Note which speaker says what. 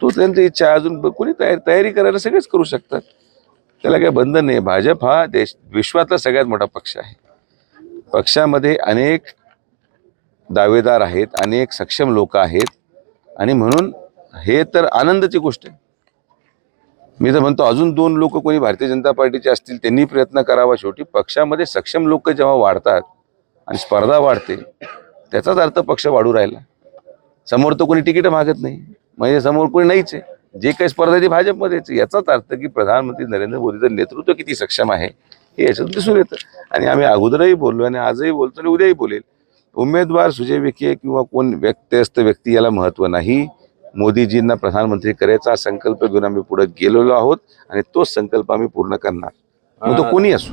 Speaker 1: तो त्यांची इच्छा अजून कोणी तयारी तयारी करायला सगळेच करू शकतात. त्याला काही बंधन नाही. भाजप हा देश विश्वातला सगळ्यात मोठा पक्ष आहे. पक्षामध्ये अनेक दावेदार आहेत अनेक सक्षम लोक आहेत आणि म्हणून हे तर आनंदाची गोष्ट आहे. मी तर म्हणतो अजून दोन लोक कोणी भारतीय जनता पार्टीचे असतील त्यांनी प्रयत्न करावा शेवटी. पक्षामध्ये सक्षम लोक जेव्हा वाढतात आणि स्पर्धा वाढते त्याचाच अर्थ पक्ष वाढू राहिला. समोर तर कोणी तिकीट मागत नाही. म्हणजे समोर कोणी नाहीच आहे. जे काही स्पर्धा ती भाजपमध्येच आहे. याचाच अर्थ की प्रधानमंत्री नरेंद्र मोदीचं नेतृत्व किती सक्षम आहे हे याच्यातून दिसून येतं. आणि आम्ही अगोदरही बोललो आणि आजही बोलतो आणि उद्याही बोलेल. उमेदवार सुजय विखे किंवा कोण व्यक्तिस्त व्यक्ती याला महत्त्व नाही. मोदीजींना प्रधानमंत्री करायचा संकल्प घेऊन आम्ही पुढे गेलेलो आहोत आणि तोच संकल्प आम्ही पूर्ण करणार. मग तो कोणी असो?